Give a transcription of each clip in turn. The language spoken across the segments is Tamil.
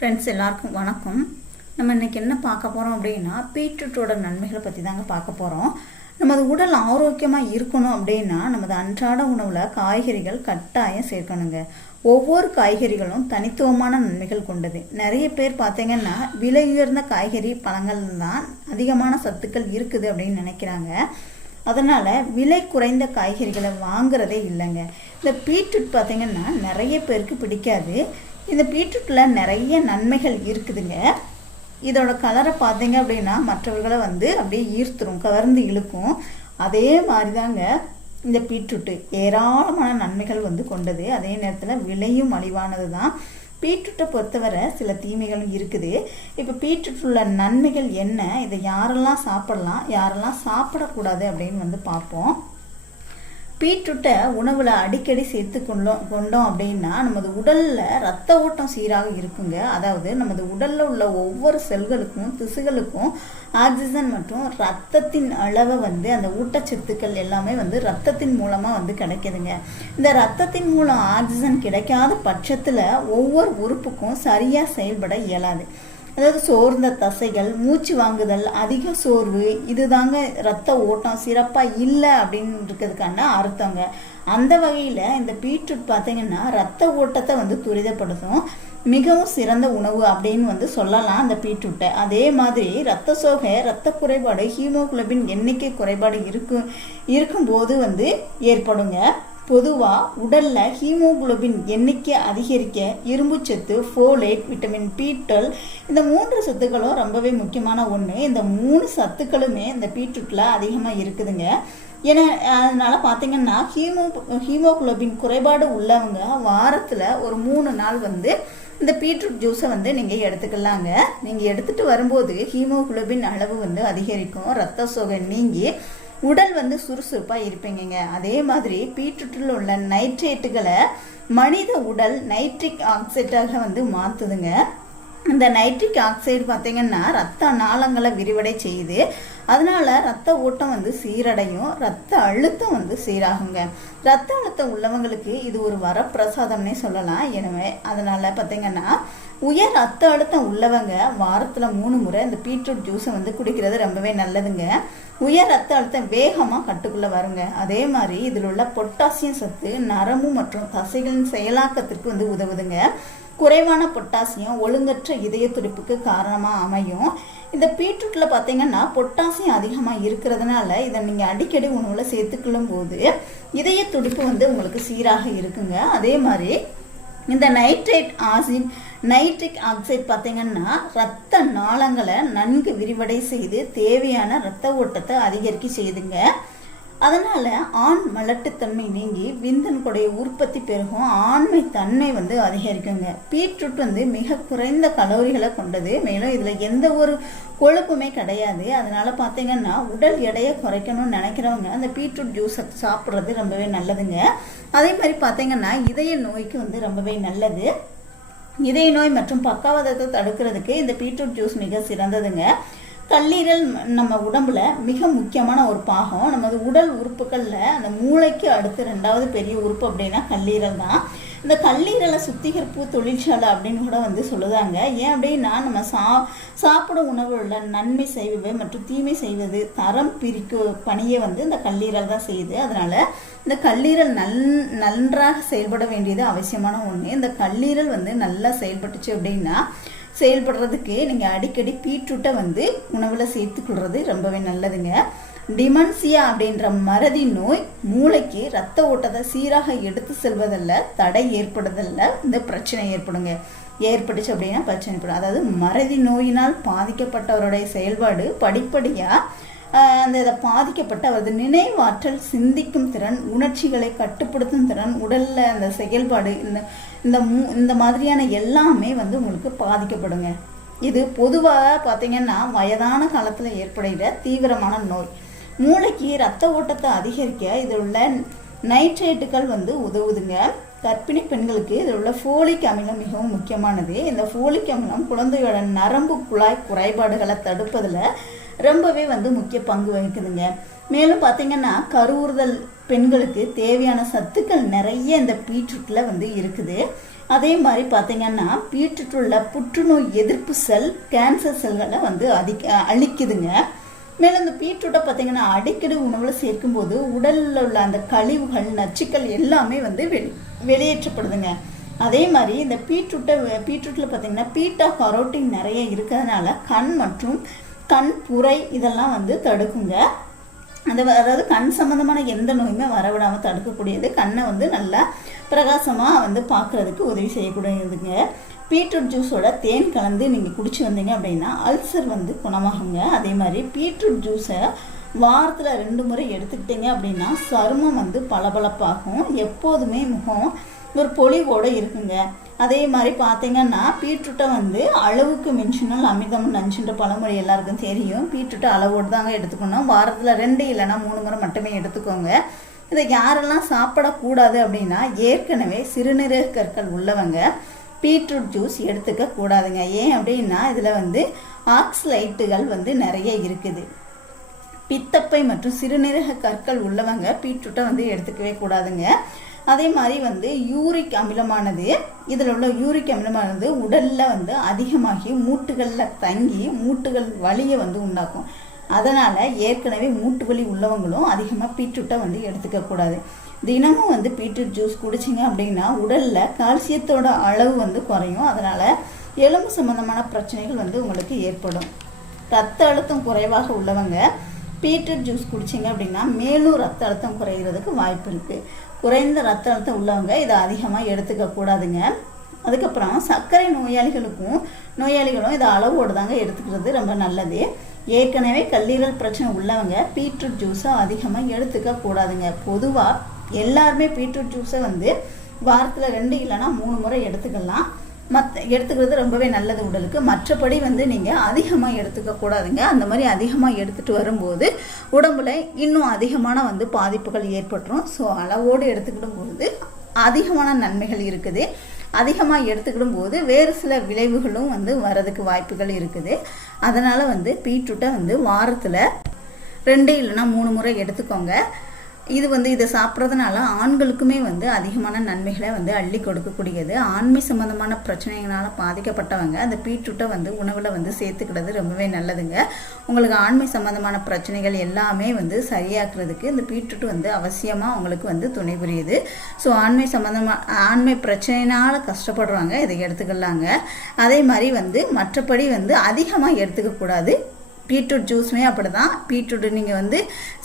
ஃப்ரெண்ட்ஸ் எல்லாருக்கும் வணக்கம். நம்ம இன்னைக்கு என்ன பார்க்க போகிறோம் அப்படின்னா பீட்ரூட்டோட நன்மைகளை பற்றி தாங்க பார்க்க போகிறோம் நமது உடல் ஆரோக்கியமாக இருக்கணும் அப்படின்னா நமது அன்றாட உணவில் காய்கறிகள் கட்டாயம் சேர்க்கணுங்க. ஒவ்வொரு காய்கறிகளும் தனித்துவமான நன்மைகள் கொண்டது. நிறைய பேர் பார்த்தீங்கன்னா விலை உயர்ந்த காய்கறி பழங்கள் தான் அதிகமான சத்துக்கள் இருக்குது அப்படின்னு நினைக்கிறாங்க. அதனால் விலை குறைந்த காய்கறிகளை வாங்குறதே இல்லைங்க. இந்த பீட்ரூட் பார்த்தீங்கன்னா நிறைய பேருக்கு பிடிக்காது. இந்த பீட்ரூட்டில் நிறைய நன்மைகள் இருக்குதுங்க. இதோட கலரை பார்த்தீங்க அப்படின்னா மற்றவர்களை வந்து அப்படியே ஈர்த்துரும் கவர்ந்து இழுக்கும். அதே மாதிரி தாங்க இந்த பீட்ரூட்டு. ஏராளமான நன்மைகள் வந்து கொண்டது. அதே நேரத்தில் விலையும் மலிவானது தான் பீட்ரூட்டை பொறுத்தவரை சில தீமைகளும் இருக்குது. இப்போ பீட்ரூட் உள்ள நன்மைகள் என்ன? இதை யாரெல்லாம் சாப்பிடலாம்? யாரெல்லாம் சாப்பிடக்கூடாது அப்படின்னு வந்து பார்ப்போம். பீட்ரூட்டை உணவில் அடிக்கடி சேர்த்து கொண்டோம் கொண்டோம் அப்படின்னா நமது உடலில் ரத்த ஓட்டம் சீராக இருக்குங்க. அதாவது நமது உடலில் உள்ள ஒவ்வொரு செல்களுக்கும் திசுகளுக்கும் ஆக்சிஜன் மற்றும் ரத்தத்தின் அளவை வந்து அந்த ஊட்டச்சத்துக்கள் எல்லாமே வந்து ரத்தத்தின் மூலமாக வந்து கிடைக்குதுங்க. இந்த ரத்தத்தின் மூலம் ஆக்சிஜன் கிடைக்காத பட்சத்தில் ஒவ்வொரு உறுப்புக்கும் சரியாக செயல்பட இயலாது. அதாவது சோர்ந்த தசைகள் மூச்சு வாங்குதல் அதிக சோர்வு இதுதாங்க ரத்த ஓட்டம் சிறப்பாக இல்லை அப்படின்னு இருக்கிறதுக்கான அர்த்தங்க. அந்த வகையில் இந்த பீட்ரூட் பார்த்தீங்கன்னா ரத்த ஓட்டத்தை வந்து துரிதப்படுத்தும். மிகவும் சிறந்த உணவு அப்படின்னு வந்து சொல்லலாம் அந்த பீட்ரூட்டை. அதே மாதிரி ரத்த சோகை ரத்த குறைபாடு ஹீமோகுளோபின் எண்ணிக்கை குறைபாடு இருக்கும் இருக்கும்போது வந்து ஏற்படுங்க. பொதுவாக உடலில் ஹீமோகுளோபின் எண்ணிக்கை அதிகரிக்க இரும்புச்சத்து ஃபோலேட் விட்டமின் பீட்டல் இந்த மூன்று சத்துக்களும் ரொம்பவே முக்கியமான ஒன்று இந்த மூணு சத்துக்களுமே இந்த பீட்ரூட்டில் அதிகமாக இருக்குதுங்க. ஏன்னா அதனால் பார்த்தீங்கன்னா ஹீமோ ஹீமோகுளோபின் குறைபாடு உள்ளவங்க வாரத்தில் ஒரு மூணு நாள் வந்து இந்த பீட்ரூட் ஜூஸை வந்து நீங்கள் எடுத்துக்கலாங்க. நீங்கள் எடுத்துகிட்டு வரும்போது ஹீமோகுளோபின் அளவு வந்து அதிகரிக்கும் ரத்த சோகை நீங்கி உடல் வந்து சுறுசுறுப்பாக இருப்பீங்க அதே மாதிரி பீட்ரூட்டில் உள்ள நைட்ரேட்டுகளை மனித உடல் நைட்ரிக் ஆக்சைடாக வந்து மாற்றுதுங்க இந்த நைட்ரிக் ஆக்சைடு பார்த்தீங்கன்னா ரத்த நாளங்களை விரிவடை செய்யுது. அதனால ரத்த ஓட்டம் வந்து சீரடையும் ரத்த அழுத்தம் வந்து சீராகுங்க. ரத்த அழுத்தம் உள்ளவங்களுக்கு இது ஒரு வரப்பிரசாதம்னே சொல்லலாம். எனவே அதனால பார்த்தீங்கன்னா உயர் ரத்த அழுத்தம் உள்ளவங்க வாரத்தில் மூணு முறை இந்த பீட்ரூட் ஜூஸை வந்து குடிக்கிறது ரொம்பவே நல்லதுங்க. உயர் ரத்த அழுத்தம் வேகமாக கட்டுக்குள்ளே வருங்க. அதே மாதிரி இதில் உள்ள பொட்டாசியம் சத்து நரம்பு மற்றும் தசைகளின் செயலாக்கத்திற்கு வந்து உதவுதுங்க. குறைவான பொட்டாசியம் ஒழுங்கற்ற இதய துடிப்புக்கு காரணமாக அமையும். இந்த பீட்ரூட்டில் பார்த்தீங்கன்னா பொட்டாசியம் அதிகமாக இருக்கிறதுனால இதை நீங்கள் அடிக்கடி உணவில் சேர்த்துக்கொள்ளும் போது இதய துடிப்பு வந்து உங்களுக்கு சீராக இருக்குங்க. அதே மாதிரி இந்த நைட்ரேட் ஆசிட் நைட்ரிக் ஆக்சைடு பார்த்தீங்கன்னா ரத்த நாளங்களை நன்கு விரிவடை செய்து தேவையான ரத்த ஓட்டத்தை அதிகரிக்க செய்துங்க. அதனால் ஆண் மலட்டுத்தன்மை நீங்கி விந்தனுடைய உற்பத்தி பெருகும். ஆண்மை தன்மை வந்து அதிகரிக்குங்க. பீட்ரூட் வந்து மிக குறைந்த கலோரிகளை கொண்டது. மேலும் இதில் எந்த ஒரு கொழுப்புமே கிடையாது. அதனால் பார்த்தீங்கன்னா உடல் எடையை குறைக்கணும்னு நினைக்கிறவங்க அந்த பீட்ரூட் ஜூஸை சாப்பிட்றது ரொம்பவே நல்லதுங்க. அதே மாதிரி பார்த்தீங்கன்னா இதய நோய்க்கு வந்து ரொம்பவே நல்லது. இதய நோய் மற்றும் பக்கவாதத்தை தடுக்கிறதுக்கு இந்த பீட்ரூட் ஜூஸ் மிக சிறந்ததுங்க. கல்லீரல் நம்ம உடம்புல மிக முக்கியமான ஒரு பாகம் நமது உடல் உறுப்புகளில் அந்த மூளைக்கு அடுத்து ரெண்டாவது பெரிய உறுப்பு அப்படின்னா கல்லீரல் தான். இந்த கல்லீரலை சுத்திகரிப்பு தொழிற்சாலை அப்படின்னு கூட வந்து சொல்லுதாங்க. ஏன் அப்படின்னா நம்ம சா சாப்பிடும் உணவுகளில் நன்மை செய்வது மற்றும் தீமை செய்வது தரம் பிரிக்கும் பணியை வந்து இந்த கல்லீரல் தான் செய்யுது. அதனால் இந்த கல்லீரல் நல் நன்றாக செயல்பட வேண்டியது அவசியமான ஒன்று இந்த கல்லீரல் வந்து நல்லா செயல்பட்டுச்சு அப்படின்னா செயல்படுறதுக்கு நீங்கள் அடிக்கடி பீட்ரூட்டை வந்து உணவில் சேர்த்துக்கொள்வது ரொம்பவே நல்லதுங்க. டிமன்சியா அப்படின்ற மறதி நோய் மூளைக்கு ரத்த ஓட்டத்தை சீராக எடுத்து செல்வதில் தடை ஏற்படுதல்ல இந்த பிரச்சனை ஏற்படுங்க. ஏற்பட்டுச்சு அப்படின்னா பிரச்சனை ஏற்படும். அதாவது மறதி நோயினால் பாதிக்கப்பட்டவருடைய செயல்பாடு படிப்படியாக அந்த இதை பாதிக்கப்பட்ட அவரது நினைவாற்றல் சிந்திக்கும் திறன் உணர்ச்சிகளை கட்டுப்படுத்தும் திறன் உடலில் அந்த செயல்பாடு இந்த இந்த மூ இந்த மாதிரியான எல்லாமே வந்து உங்களுக்கு பாதிக்கப்படுங்க. இது பொதுவாக பார்த்தீங்கன்னா வயதான காலத்தில் ஏற்படுகிற தீவிரமான நோய். மூளைக்கு ரத்த ஓட்டத்தை அதிகரிக்க இதில் உள்ள நைட்ரேட்டுகள் வந்து உதவுதுங்க. கர்ப்பிணி பெண்களுக்கு இதில் உள்ள ஃபோலிக் அமிலம் மிகவும் முக்கியமானது. இந்த ஃபோலிக் அமிலம் குழந்தையோட நரம்பு குழாய் குறைபாடுகளை தடுப்பதில் ரொம்பவே வந்து முக்கிய பங்கு வகிக்குதுங்க. மேலும் பார்த்தீங்கன்னா கருவுறுதல் பெண்களுக்கு தேவையான சத்துக்கள் நிறைய இந்த பீட்ரூட்டில் வந்து இருக்குது. அதே மாதிரி பார்த்தீங்கன்னா பீட்ரூட்டில் புற்றுநோய் எதிர்ப்பு செல் கேன்சர் செல்களை வந்து அதிக அழிக்குதுங்க. மேலும் இந்த பீட்ரூட்டை பார்த்தீங்கன்னா அடிக்கடி உணவில் சேர்க்கும்போது உடலில் உள்ள அந்த கழிவுகள் நச்சுக்கள் எல்லாமே வந்து வெளி வெளியேற்றப்படுதுங்க. அதே மாதிரி இந்த பீட்ரூட்டை பீட்ரூட்டில் பார்த்தீங்கன்னா பீட்டா கரோட்டின் நிறைய இருக்கிறதுனால கண் மற்றும் கண் புரை இதெல்லாம் வந்து தடுக்குங்க. அந்த அதாவது கண் சம்மந்தமான எந்த நோயுமே வரவிடாமல் தடுக்கக்கூடியது. கண்ணை வந்து நல்லா பிரகாசமாக வந்து பார்க்குறதுக்கு உதவி செய்யக்கூடியதுங்க. பீட்ரூட் ஜூஸோட தேன் கலந்து நீங்கள் குடிச்சு வந்தீங்க அப்படின்னா அல்சர் வந்து குணமாகுங்க. அதே மாதிரி பீட்ரூட் ஜூஸை வாரத்தில் ரெண்டு முறை எடுத்துக்கிட்டீங்க அப்படின்னா சருமம் வந்து பளபளப்பாகும். எப்போதுமே முகம் ஒரு பொலிவோடு இருக்குங்க. அதே மாதிரி பார்த்தீங்கன்னா பீட்ரூட்டை வந்து அளவுக்கு மிஞ்சினால் அமிர்தம் நஞ்சுன்ற பழமொழி எல்லாருக்கும் தெரியும். பீட்ரூட்டை அளவோடு தாங்க எடுத்துக்கணும். வாரத்தில் ரெண்டு இல்லைன்னா மூணு முறை மட்டுமே எடுத்துக்கோங்க. இதை யாரெல்லாம் சாப்பிடக்கூடாது அப்படின்னா ஏற்கனவே சிறுநீரக கற்கள் உள்ளவங்க பீட்ரூட் ஜூஸ் எடுத்துக்க கூடாதுங்க ஏன் அப்படின்னா இதில் வந்து ஆக்ஸ்லைட்டுகள் வந்து நிறைய இருக்குது. பித்தப்பை மற்றும் சிறுநீரக கற்கள் உள்ளவங்க பீட்ரூட்டை வந்து எடுத்துக்கவே கூடாதுங்க. அதே மாதிரி வந்து யூரிக் அமிலமானது இதில் உள்ள யூரிக் அமிலமானது உடலில் வந்து அதிகமாகி மூட்டுகளில் தங்கி மூட்டுகள் வலியை வந்து உண்டாக்கும். அதனால் ஏற்கனவே மூட்டு வலி உள்ளவங்களும் அதிகமாக பீட்ரூட்டை வந்து எடுத்துக்கக்கூடாது தினமும் வந்து பீட்ரூட் ஜூஸ் குடிச்சிங்க அப்படின்னா உடலில் கால்சியத்தோட அளவு வந்து குறையும். அதனால் எலும்பு சம்மந்தமான பிரச்சனைகள் வந்து உங்களுக்கு ஏற்படும். ரத்த அழுத்தம் குறைவாக உள்ளவங்க பீட்ரூட் ஜூஸ் குடிச்சிங்க அப்படின்னா மேலும் ரத்த அழுத்தம் குறைகிறதுக்கு வாய்ப்பு இருக்குது குறைந்த ரத்த அழுத்தம் உள்ளவங்க இதை அதிகமாக எடுத்துக்க கூடாதுங்க. அதுக்கப்புறம் சர்க்கரை நோயாளிகளுக்கும் நோயாளிகளும் இதை அளவோடு தாங்க எடுத்துக்கிறது ரொம்ப நல்லது. ஏற்கனவே கல்லீரல் பிரச்சனை உள்ளவங்க பீட்ரூட் ஜூஸை அதிகமாக எடுத்துக்க கூடாதுங்க. பொதுவாக எல்லாருமே பீட்ரூட் ஜூஸை வந்து வாரத்தில் ரெண்டு இல்லைனா மூணு முறை எடுத்துக்கலாம். மத் எடுத்துக்கிறது ரொம்பவே நல்லது உடலுக்கு. மற்றபடி வந்து நீங்கள் அதிகமாக எடுத்துக்க கூடாதுங்க. அந்த மாதிரி அதிகமாக எடுத்துகிட்டு வரும்போது உடம்புல இன்னும் அதிகமான வந்து பாதிப்புகள் ஏற்பட்டுரும். ஸோ அளவோடு எடுத்துக்கிடும் பொழுது அதிகமான நன்மைகள் இருக்குது. அதிகமாக எடுத்துக்கிடும் போது வேறு சில விளைவுகளும் வந்து வரதுக்கு வாய்ப்புகள் இருக்குது. அதனால் வந்து பீட்ரூட்டை வந்து வாரத்தில் ரெண்டு இல்லைன்னா மூணு முறை எடுத்துக்கோங்க. இது வந்து இதை சாப்பிட்றதுனால ஆண்களுக்குமே வந்து அதிகமான நன்மைகளை வந்து அள்ளி கொடுக்கக்கூடியது. ஆண்மை சம்மந்தமான பிரச்சனைகளால் பாதிக்கப்பட்டவங்க அந்த பீட்ரூட்டை வந்து உணவில் வந்து சேர்த்துக்கிறது ரொம்பவே நல்லதுங்க. உங்களுக்கு ஆண்மை சம்மந்தமான பிரச்சனைகள் எல்லாமே வந்து சரியாக்குறதுக்கு இந்த பீட்ரூட் வந்து அவசியமாக உங்களுக்கு வந்து துணை புரியுது. ஸோ ஆண்மை சம்மந்தமாக ஆண்மை பிரச்சனைனால் கஷ்டப்படுறாங்க இதை எடுத்துக்கலாங்க. அதே மாதிரி வந்து மற்றபடி வந்து அதிகமாக எடுத்துக்கக்கூடாது. பீட்ரூட் ஜூஸுமே அப்படி தான் பீட்ரூட் நீங்கள் வந்து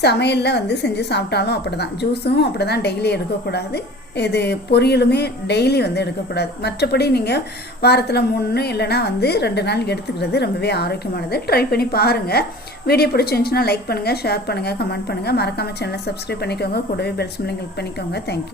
சமையலில் வந்து செஞ்சு சாப்பிட்டாலும் அப்படி தான் ஜூஸும் அப்படி தான் டெய்லி எடுக்கக்கூடாது. இது பொரியலுமே டெய்லி வந்து எடுக்கக்கூடாது. மற்றபடி நீங்கள் வாரத்தில் மூணு இல்லைனா வந்து ரெண்டு நாள் எடுத்துக்கிறது ரொம்பவே ஆரோக்கியமானது. ட்ரை பண்ணி பாருங்கள் வீடியோ பிடிச்சிருந்துச்சுன்னா லைக் பண்ணுங்கள் ஷேர் பண்ணுங்கள் கமெண்ட் பண்ணுங்கள் மறக்காமல் சேனலை சப்ஸ்கிரைப் பண்ணிக்கோங்க. கூடவே பெல் சிம்லையும் கிளிக் பண்ணிக்கோங்க. Thank you